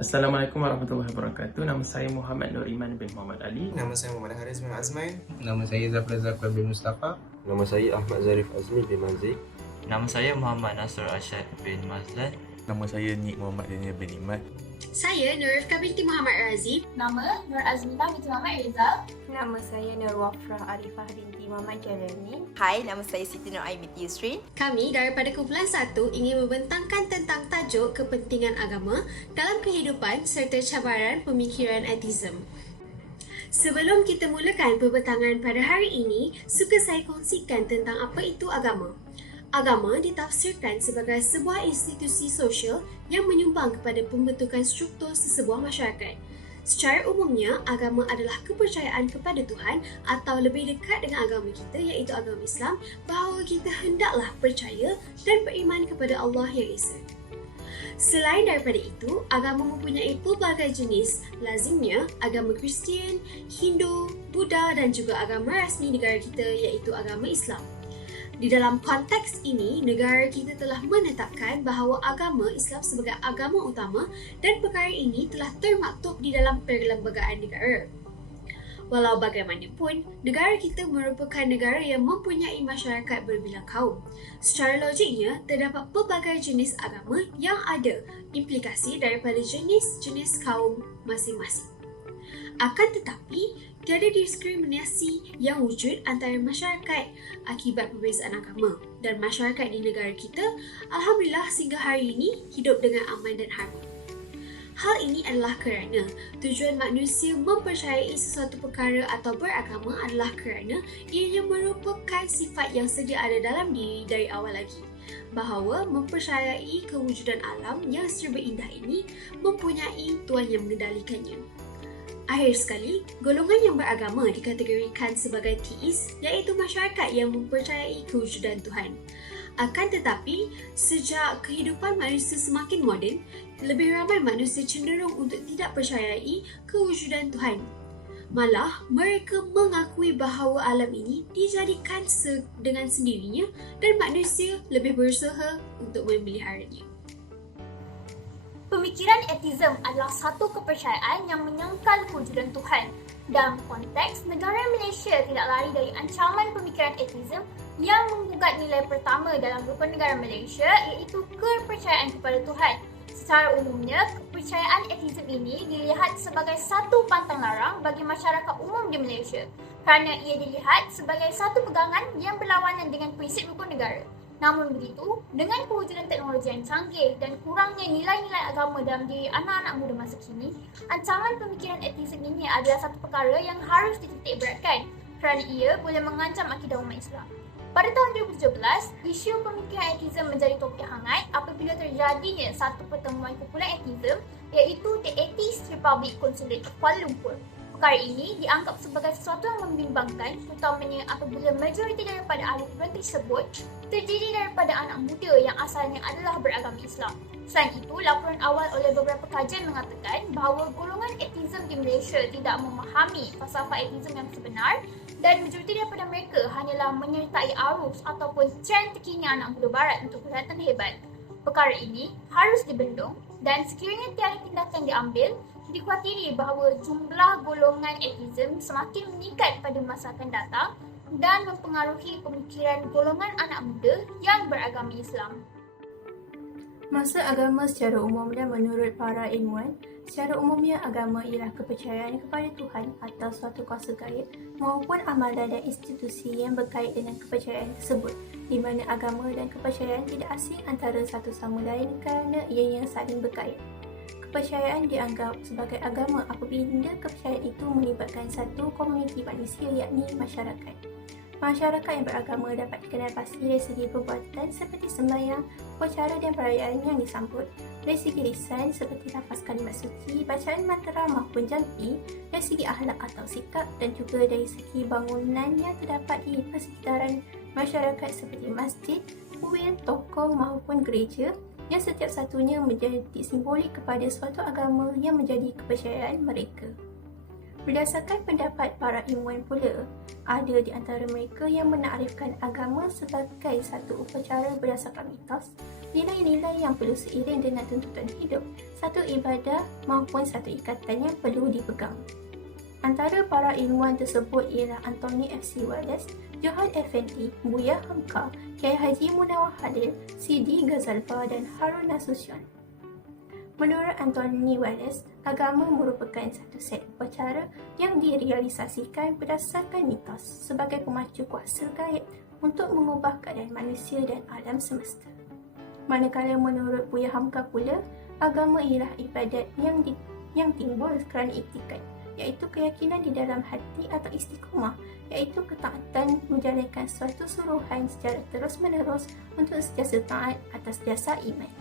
Assalamualaikum warahmatullahi wabarakatuh. Nama saya Muhammad Nur Iman bin Muhammad Ali. Nama saya Muhammad Haris bin Azmain. Nama saya Zafar Zafar bin Mustafa. Nama saya Ahmad Zarif Azmi bin Mazik. Nama saya Muhammad Nasr Ashad bin Mazlan. Nama saya Nik Muhammad Daniel bin Imad. Saya Nurifka binti Muhammad Razif. Nama Nur Azmita binti Muhammad Rizal. Nama saya Nur Wafrah Arifah binti Muhammad Jalani. Hai, nama saya Siti Nur Ain binti Yusri. Kami daripada kumpulan 1 ingin membentangkan tentang tajuk kepentingan agama dalam kehidupan serta cabaran pemikiran ateism. Sebelum kita mulakan pembentangan pada hari ini, suka saya kongsikan tentang apa itu agama. Agama ditafsirkan sebagai sebuah institusi sosial yang menyumbang kepada pembentukan struktur sesebuah masyarakat. Secara umumnya, agama adalah kepercayaan kepada Tuhan atau lebih dekat dengan agama kita iaitu agama Islam bahawa kita hendaklah percaya dan beriman kepada Allah yang Esa. Selain daripada itu, agama mempunyai pelbagai jenis. Lazimnya, agama Kristian, Hindu, Buddha dan juga agama rasmi negara kita iaitu agama Islam. Di dalam konteks ini, negara kita telah menetapkan bahawa agama Islam sebagai agama utama dan perkara ini telah termaktub di dalam perlembagaan negara. Walau bagaimanapun, negara kita merupakan negara yang mempunyai masyarakat berbilang kaum. Secara logiknya, terdapat pelbagai jenis agama yang ada implikasi daripada jenis-jenis kaum masing-masing. Akan tetapi, tiada diskriminasi yang wujud antara masyarakat akibat perbezaan agama dan masyarakat di negara kita, alhamdulillah sehingga hari ini hidup dengan aman dan harmoni. Hal ini adalah kerana tujuan manusia mempercayai sesuatu perkara atau beragama adalah kerana ianya merupakan sifat yang sedia ada dalam diri dari awal lagi, bahawa mempercayai kewujudan alam yang serba indah ini mempunyai Tuhan yang mengendalikannya. Akhir sekali, golongan yang beragama dikategorikan sebagai teis iaitu masyarakat yang mempercayai kewujudan Tuhan. Akan tetapi, sejak kehidupan manusia semakin moden, lebih ramai manusia cenderung untuk tidak percayai kewujudan Tuhan. Malah, mereka mengakui bahawa alam ini dijadikan dengan sendirinya dan manusia lebih berusaha untuk memeliharanya. Pemikiran ateism adalah satu kepercayaan yang menyangkal kewujudan Tuhan. Dalam konteks, negara Malaysia tidak lari dari ancaman pemikiran ateism yang menggugat nilai pertama dalam rukun negara Malaysia iaitu kepercayaan kepada Tuhan. Secara umumnya, kepercayaan ateism ini dilihat sebagai satu pantang larang bagi masyarakat umum di Malaysia kerana ia dilihat sebagai satu pegangan yang berlawanan dengan prinsip rukun negara. Namun begitu, dengan kewujudan teknologi yang canggih dan kurangnya nilai-nilai agama dalam diri anak-anak muda masa kini, ancaman pemikiran ateism ini adalah satu perkara yang harus dititik beratkan kerana ia boleh mengancam akidah umat Islam. Pada tahun 2017, isu pemikiran ateism menjadi topik hangat apabila terjadinya satu pertemuan kumpulan ateism iaitu The Atheist Republic Consulate Kuala Lumpur. Perkara ini dianggap sebagai sesuatu yang membimbangkan, terutamanya apabila majoriti daripada ahli kumpulan tersebut terdiri daripada anak muda yang asalnya adalah beragama Islam. Selain itu, laporan awal oleh beberapa kajian mengatakan bahawa golongan ateism di Malaysia tidak memahami falsafah ateism yang sebenar dan majoriti daripada mereka hanyalah menyertai arus ataupun trend terkini anak muda barat untuk kelihatan hebat. Perkara ini harus dibendung dan sekiranya tiada tindakan diambil, dikhawatiri bahawa jumlah golongan ateism semakin meningkat pada masa akan datang dan mempengaruhi pemikiran golongan anak muda yang beragama Islam. Masa agama secara umum dan menurut para ilmuwan, secara umumnya agama ialah kepercayaan kepada Tuhan atau suatu kuasa gaib maupun amalan dan institusi yang berkait dengan kepercayaan tersebut, di mana agama dan kepercayaan tidak asing antara satu sama lain kerana ianya saling berkait. Kepercayaan dianggap sebagai agama apabila kepercayaan itu melibatkan satu komuniti manusia yakni masyarakat. Masyarakat yang beragama dapat dikenal pasti dari segi perbuatan seperti sembahyang, upacara dan perayaan yang disambut, dari segi lisan seperti lafaz kalimat suci, bacaan mantra maupun jampi, dari segi akhlak atau sikap dan juga dari segi bangunan yang terdapat di persekitaran masyarakat seperti masjid, kuil, toko maupun gereja yang setiap satunya menjadi simbolik kepada suatu agama yang menjadi kepercayaan mereka. Berdasarkan pendapat para ilmuwan pula, ada di antara mereka yang menakrifkan agama sebagai satu upacara berdasarkan mitos, nilai-nilai yang perlu seiring dengan tuntutan hidup, satu ibadah maupun satu ikatan yang perlu dipegang. Antara para ilmuwan tersebut ialah Anthony F.C. Wallace, Johan Effendi, Buya Hamka, Kiai Haji Munawar Khalil, Sidi Ghazalba dan Harun Nasution. Menurut Anthony Wallace, agama merupakan satu set upacara yang direalisasikan berdasarkan mitos sebagai pemacu kuasa gaib untuk mengubah keadaan manusia dan alam semesta. Manakala menurut Buya Hamka pula, agama ialah ibadat yang timbul kerana iktikad, iaitu keyakinan di dalam hati atau istiqamah, iaitu ketaatan menjalankan suatu suruhan secara terus-menerus untuk sentiasa taat atas dasar iman.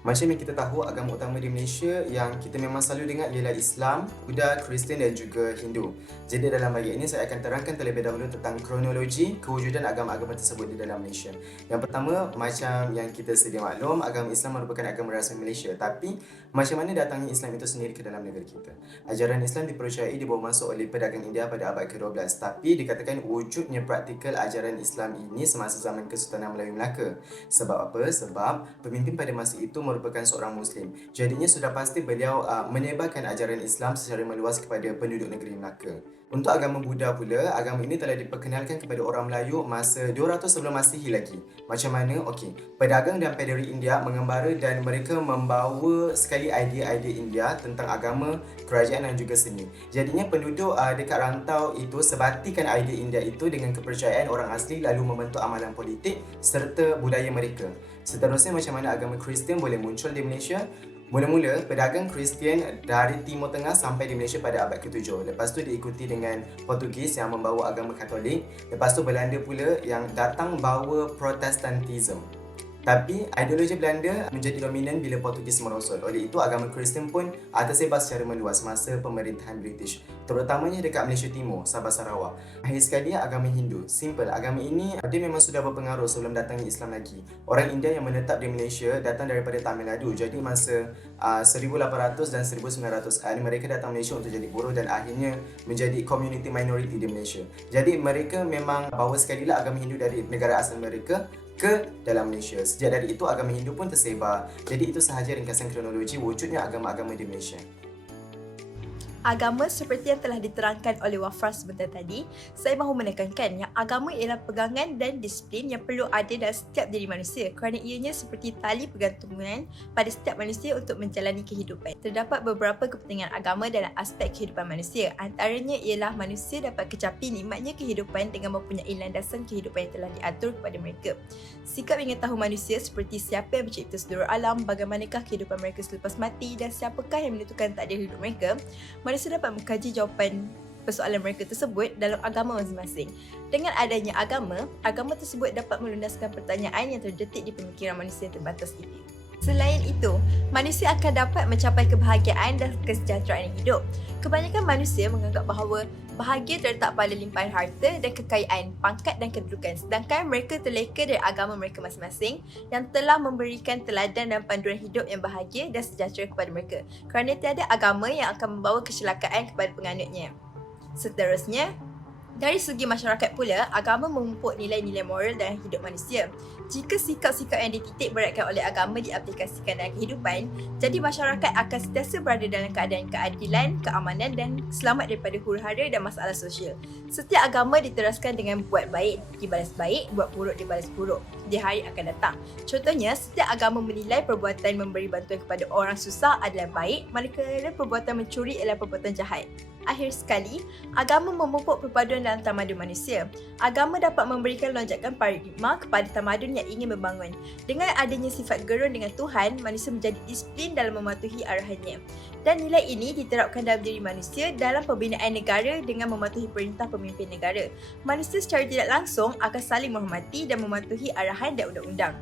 Macam yang kita tahu, agama utama di Malaysia yang kita memang selalu dengar ialah Islam, Buddha, Kristian dan juga Hindu. Jadi dalam bahagian ini saya akan terangkan terlebih dahulu tentang kronologi kewujudan agama-agama tersebut di dalam Malaysia. Yang pertama, macam yang kita sedia maklum, agama Islam merupakan agama rasmi Malaysia. Tapi, macam mana datangnya Islam itu sendiri ke dalam negara kita? Ajaran Islam dipercayai dibawa masuk oleh pedagang India pada abad ke-12. Tapi dikatakan wujudnya praktikal ajaran Islam ini semasa zaman Kesultanan Melayu Melaka. Sebab apa? Sebab pemimpin pada masa itu merupakan seorang Muslim. Jadinya sudah pasti beliau menyebarkan ajaran Islam secara meluas kepada penduduk negeri Melaka. Untuk agama Buddha pula, agama ini telah diperkenalkan kepada orang Melayu masa 200 sebelum Masihi lagi. Macam mana? Okey, pedagang dan pederi India mengembara dan mereka membawa sekali idea-idea India tentang agama, kerajaan dan juga seni. Jadinya penduduk dekat rantau itu sebatikan idea India itu dengan kepercayaan orang asli lalu membentuk amalan politik serta budaya mereka. Seterusnya, macam mana agama Kristian boleh muncul di Malaysia? Mula-mula, pedagang Kristian dari Timur Tengah sampai di Malaysia pada abad ke-7. Lepas tu diikuti dengan Portugis yang membawa agama Katolik. Lepas tu Belanda pula yang datang bawa Protestantism. Tapi ideologi Belanda menjadi dominan bila Portugis merosot. Oleh itu, agama Kristian pun tersebar secara meluas masa pemerintahan British, terutamanya dekat Malaysia Timur, Sabah Sarawak. Akhir sekali, agama Hindu. Simple, agama ini dia memang sudah berpengaruh sebelum datangnya Islam lagi. Orang India yang menetap di Malaysia datang daripada Tamil Nadu. Jadi masa 1800 dan 1900-an, mereka datang Malaysia untuk jadi buruh dan akhirnya menjadi community minority di Malaysia. Jadi mereka memang bawa sekali lah agama Hindu dari negara asal mereka ke dalam Malaysia. Sejak dari itu, agama Hindu pun tersebar. Jadi itu sahaja ringkasan kronologi wujudnya agama-agama di Malaysia. Agama seperti yang telah diterangkan oleh Wafar sebentar tadi, saya mahu menekankan yang agama ialah pegangan dan disiplin yang perlu ada dalam setiap diri manusia kerana ianya seperti tali pergantungan pada setiap manusia untuk menjalani kehidupan. Terdapat beberapa kepentingan agama dalam aspek kehidupan manusia. Antaranya ialah manusia dapat kecapi nikmatnya kehidupan dengan mempunyai landasan kehidupan yang telah diatur kepada mereka. Sikap ingin tahu manusia seperti siapa yang mencipta seluruh alam, bagaimanakah kehidupan mereka selepas mati dan siapakah yang menentukan takdir hidup mereka. Manusia dapat mengkaji jawapan persoalan mereka tersebut dalam agama masing-masing. Dengan adanya agama tersebut dapat melunaskan pertanyaan yang terdetik di pemikiran manusia terbatas itu. Selain itu, manusia akan dapat mencapai kebahagiaan dan kesejahteraan hidup. Kebanyakan manusia menganggap bahawa bahagia terletak pada limpahan harta dan kekayaan, pangkat dan kedudukan, sedangkan mereka terleka dari agama mereka masing-masing yang telah memberikan teladan dan panduan hidup yang bahagia dan sejahtera kepada mereka, kerana tiada agama yang akan membawa kecelakaan kepada penganutnya. Seterusnya, dari segi masyarakat pula, agama memupuk nilai-nilai moral dalam hidup manusia. Jika sikap-sikap yang dititik beratkan oleh agama diaplikasikan dalam kehidupan, jadi masyarakat akan sentiasa berada dalam keadaan keadilan, keamanan dan selamat daripada huru-hara dan masalah sosial. Setiap agama diteraskan dengan buat baik dibalas baik, buat buruk dibalas buruk di hari akan datang. Contohnya, setiap agama menilai perbuatan memberi bantuan kepada orang susah adalah baik, manakala perbuatan mencuri adalah perbuatan jahat. Akhir sekali, agama memupuk perpaduan dalam tamadun manusia. Agama dapat memberikan lonjakan paradigma kepada tamadun yang ingin membangun. Dengan adanya sifat gerun dengan Tuhan, manusia menjadi disiplin dalam mematuhi arahannya. Dan nilai ini diterapkan dalam diri manusia dalam pembinaan negara dengan mematuhi perintah pemimpin negara. Manusia secara tidak langsung akan saling menghormati dan mematuhi arahan dan undang-undang.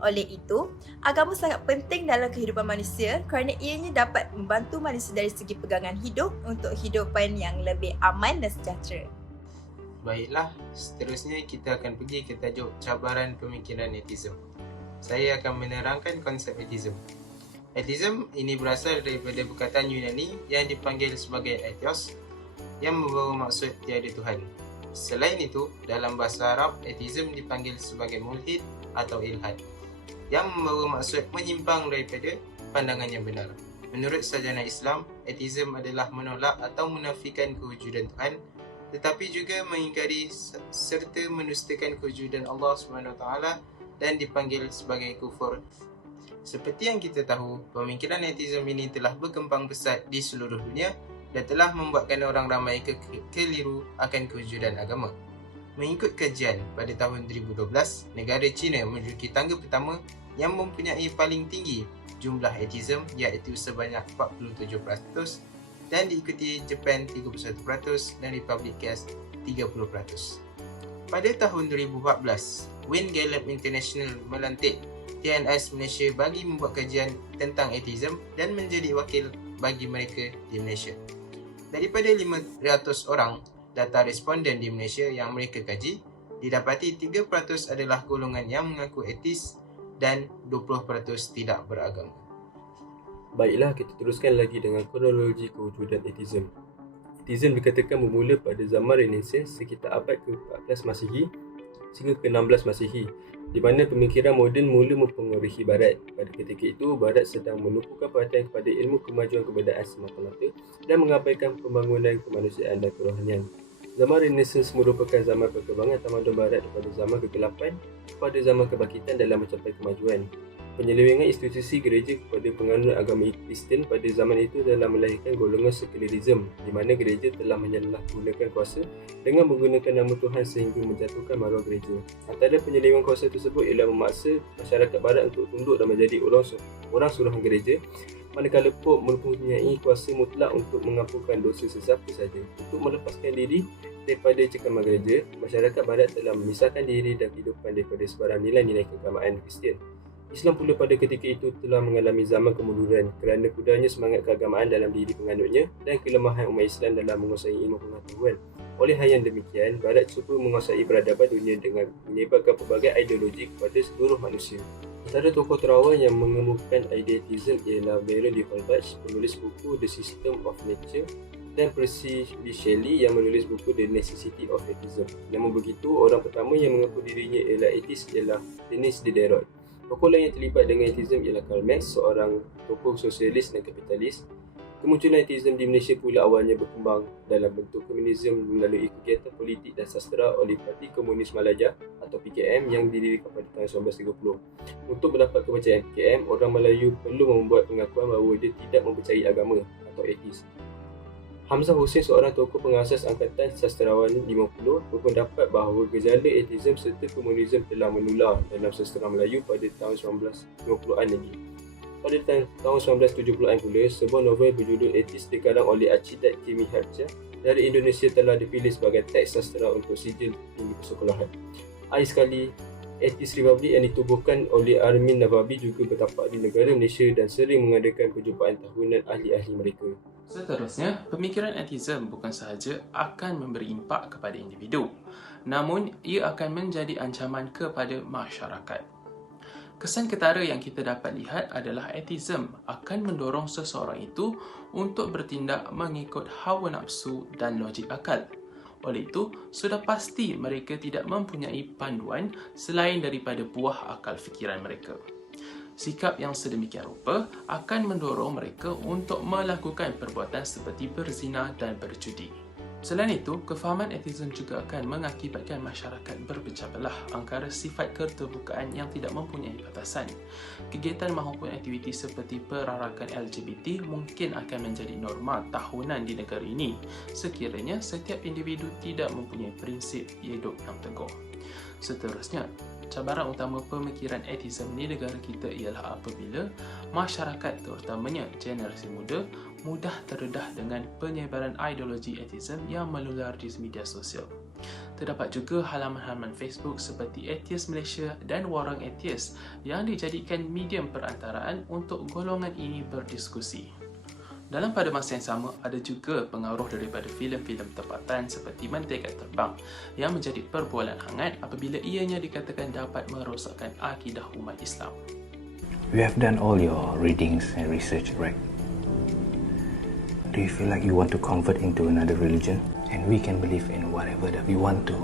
Oleh itu, agama sangat penting dalam kehidupan manusia kerana ianya dapat membantu manusia dari segi pegangan hidup untuk kehidupan yang lebih aman dan sejahtera. Baiklah, seterusnya kita akan pergi ke tajuk cabaran pemikiran atheism. Saya akan menerangkan konsep atheism. Atheism ini berasal daripada perkataan Yunani yang dipanggil sebagai atheos yang membawa maksud tiada Tuhan. Selain itu, dalam bahasa Arab, atheism dipanggil sebagai mulhid atau ilhad, yang membawa maksud menyimpang daripada pandangan yang benar. Menurut sarjana Islam, atheism adalah menolak atau menafikan kewujudan Tuhan, tetapi juga mengingkari serta mendustakan kewujudan Allah SWT dan dipanggil sebagai kufur. Seperti yang kita tahu, pemikiran atheism ini telah berkembang pesat di seluruh dunia dan telah membuatkan orang ramai keliru akan kewujudan agama. Mengikut kajian, pada tahun 2012, negara China menduduki tangga pertama yang mempunyai paling tinggi jumlah atheism, iaitu sebanyak 47%, dan diikuti Jepun 31% dan Republik Kias 30%. Pada tahun 2014, Wayne Gallup International melantik TNS Malaysia bagi membuat kajian tentang atheism dan menjadi wakil bagi mereka di Malaysia. Daripada 500 orang data responden di Malaysia yang mereka kaji, didapati 3% adalah golongan yang mengaku ateis dan 20% tidak beragama. Baiklah, kita teruskan lagi dengan kronologi kewujudan atheism. Atheism dikatakan bermula pada zaman Renaissance sekitar abad ke-14 Masihi sehingga ke-16 Masihi, di mana pemikiran moden mula mempengaruhi Barat. Pada ketika itu, Barat sedang menumpukan perhatian kepada ilmu kemajuan kebudayaan semata-mata dan mengabaikan pembangunan kemanusiaan dan kerohanian. Zaman Renaissance merupakan zaman perkembangan tamadun Barat daripada zaman kegelapan kepada zaman kebangkitan dalam mencapai kemajuan. Penyelewengan institusi gereja kepada penganut agama Kristian pada zaman itu telah melahirkan golongan sekularisme, di mana gereja telah menyalahgunakan kuasa dengan menggunakan nama Tuhan sehingga menjatuhkan maruah gereja. Antara penyelewengan kuasa tersebut ialah memaksa masyarakat Barat untuk tunduk dan menjadi orang suruhan gereja, manakala Pope mempunyai kuasa mutlak untuk mengampunkan dosa sesiapa sahaja. Untuk melepaskan diri daripada cekaman gereja, masyarakat Barat telah memisahkan diri dan kehidupan daripada sebarang nilai-nilai keagamaan Kristian. Islam pula pada ketika itu telah mengalami zaman kemunduran kerana pudahnya semangat keagamaan dalam diri penganutnya dan kelemahan umat Islam dalam menguasai ilmu pengetahuan. Oleh hal yang demikian, Barat cuba menguasai peradaban dunia dengan menyebarkan pelbagai ideologi kepada seluruh manusia. Antara tokoh terawal yang mengemukakan idea atheism ialah Baron de Holbach, penulis buku The System of Nature, dan Percy B. Shelley yang menulis buku The Necessity of Atheism. Namun begitu, orang pertama yang mengaku dirinya ialah atheis ialah Denis Diderot. Tokoh lain yang terlibat dengan atheism ialah Karl Marx, seorang tokoh sosialis dan kapitalis. Kemunculan atheism di Malaysia pula awalnya berkembang dalam bentuk komunisme melalui kegiatan politik dan sastera oleh Parti Komunis Malaysia atau PKM yang didirikan pada tahun 1930. Untuk mendapat kepercayaan PKM, orang Melayu perlu membuat pengakuan bahawa dia tidak mempercayai agama atau ateis. Hamzah Hussein, seorang tokoh pengasas Angkatan Sastrawan 50, berpendapat bahawa gejala ateism serta komunisme telah menular dalam sastera Melayu pada tahun 1950-an lagi. Pada tahun 1970-an pula, sebuah novel berjudul Atheist dikarang oleh Archidat K. Miharja dari Indonesia telah dipilih sebagai teks sastera untuk sijil tinggi persekolahan. Akhir sekali, Atheist Republic yang ditubuhkan oleh Armin Navabi juga bertapak di negara Malaysia dan sering mengadakan perjumpaan tahunan ahli-ahli mereka. Seterusnya, pemikiran atheism bukan sahaja akan memberi impak kepada individu, namun ia akan menjadi ancaman kepada masyarakat. Kesan ketara yang kita dapat lihat adalah atheism akan mendorong seseorang itu untuk bertindak mengikut hawa nafsu dan logik akal. Oleh itu, sudah pasti mereka tidak mempunyai panduan selain daripada buah akal fikiran mereka. Sikap yang sedemikian rupa akan mendorong mereka untuk melakukan perbuatan seperti berzina dan berjudi. Selain itu, kefahaman atheism juga akan mengakibatkan masyarakat berpecah belah antara sifat keterbukaan yang tidak mempunyai batasan. Kegiatan maupun aktiviti seperti perarakan LGBT mungkin akan menjadi norma tahunan di negara ini sekiranya setiap individu tidak mempunyai prinsip hidup yang teguh. Seterusnya, cabaran utama pemikiran atheism di negara kita ialah apabila masyarakat, terutamanya generasi muda, mudah terdedah dengan penyebaran ideologi atheism yang menular di media sosial. Terdapat juga halaman-halaman Facebook seperti Atheist Malaysia dan Warang Atheist yang dijadikan medium perantaraan untuk golongan ini berdiskusi. Dalam pada masa yang sama, ada juga pengaruh daripada filem-filem tempatan seperti Mentega Terbang yang menjadi perbualan hangat apabila ianya dikatakan dapat merosakkan akidah umat Islam. You have done all your readings and research, right? Do you feel like you want to convert into another religion? and we can believe in whatever that we want to.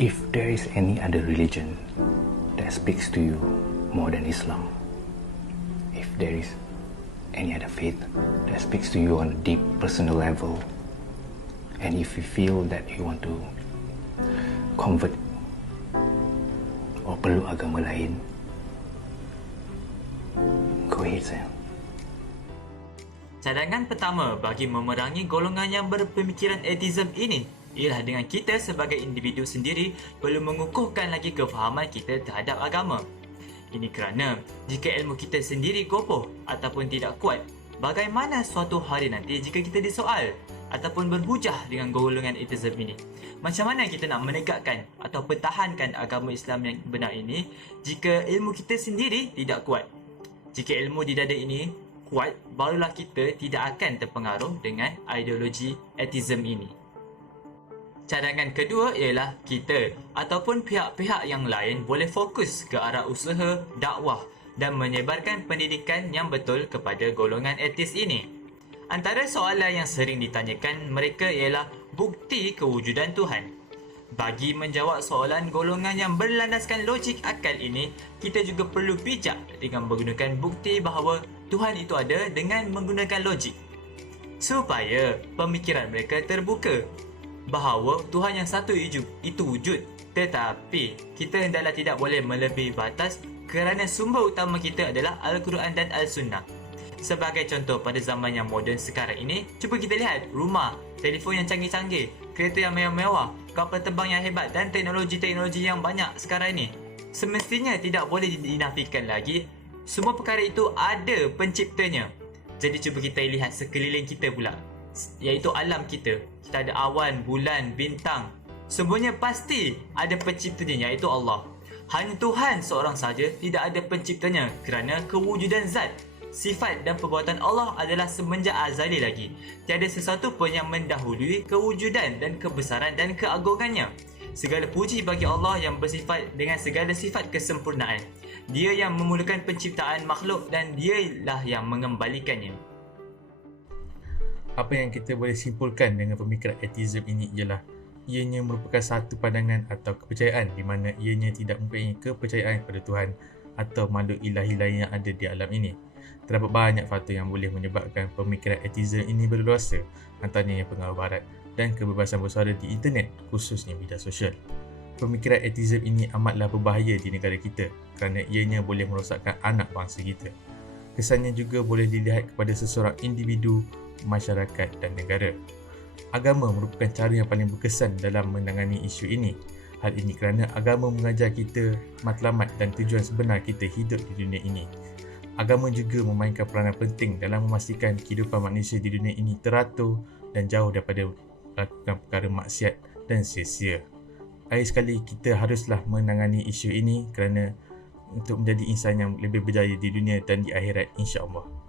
If there is any other religion that speaks to you more than Islam, if there is any other faith that speaks to you on a deep personal level, and if you feel that you want to convert or perlu agama lain, go ahead sayang. Cadangan pertama bagi memerangi golongan yang berpemikiran atheism ini ialah dengan kita sebagai individu sendiri perlu mengukuhkan lagi kefahaman kita terhadap agama. Ini kerana jika ilmu kita sendiri kopoh ataupun tidak kuat, bagaimana suatu hari nanti jika kita disoal ataupun berhujah dengan golongan atheism ini? Macam mana kita nak menegakkan atau pertahankan agama Islam yang benar ini jika ilmu kita sendiri tidak kuat? Jika ilmu di dada ini kuat, barulah kita tidak akan terpengaruh dengan ideologi atheism ini. Cadangan kedua ialah kita ataupun pihak-pihak yang lain boleh fokus ke arah usaha dakwah dan menyebarkan pendidikan yang betul kepada golongan ateis ini. Antara soalan yang sering ditanyakan mereka ialah bukti kewujudan Tuhan. Bagi menjawab soalan golongan yang berlandaskan logik akal ini, kita juga perlu bijak dengan menggunakan bukti bahawa Tuhan itu ada dengan menggunakan logik, supaya pemikiran mereka terbuka bahawa Tuhan yang satu itu wujud. Tetapi kita hendaklah tidak boleh melebihi batas kerana sumber utama kita adalah Al-Quran dan Al-Sunnah. Sebagai contoh, pada zaman yang moden sekarang ini, cuba kita lihat rumah, telefon yang canggih-canggih, kereta yang mewah-mewah, kapal terbang yang hebat dan teknologi-teknologi yang banyak sekarang ini. Semestinya tidak boleh dinafikan lagi, semua perkara itu ada penciptanya. Jadi cuba kita lihat sekeliling kita pula, iaitu alam kita. Kita ada awan, bulan, bintang. Semuanya pasti ada penciptanya, iaitu Allah. Hanya Tuhan seorang saja tidak ada penciptanya kerana kewujudan zat, sifat dan perbuatan Allah adalah semenjak azali lagi. Tiada sesuatu pun yang mendahului kewujudan dan kebesaran dan keagungannya. Segala puji bagi Allah yang bersifat dengan segala sifat kesempurnaan. Dia yang memulakan penciptaan makhluk dan dialah yang mengembalikannya. Apa yang kita boleh simpulkan dengan pemikiran atheism ini ialah ianya merupakan satu pandangan atau kepercayaan di mana ianya tidak mempunyai kepercayaan kepada Tuhan atau makhluk ilahi lain yang ada di alam ini. Terdapat banyak faktor yang boleh menyebabkan pemikiran atheism ini berluasa, antaranya pengaruh barat dan kebebasan bersuara di internet, khususnya media sosial. Pemikiran atheism ini amatlah berbahaya di negara kita kerana ianya boleh merosakkan anak bangsa kita. Kesannya juga boleh dilihat kepada seseorang individu, masyarakat dan negara. Agama merupakan cara yang paling berkesan dalam menangani isu ini. Hal ini kerana agama mengajar kita matlamat dan tujuan sebenar kita hidup di dunia ini. Agama juga memainkan peranan penting dalam memastikan kehidupan manusia di dunia ini teratur dan jauh daripada melakukan perkara maksiat dan sia-sia. Akhir sekali, kita haruslah menangani isu ini kerana untuk menjadi insan yang lebih berjaya di dunia dan di akhirat, insya-Allah.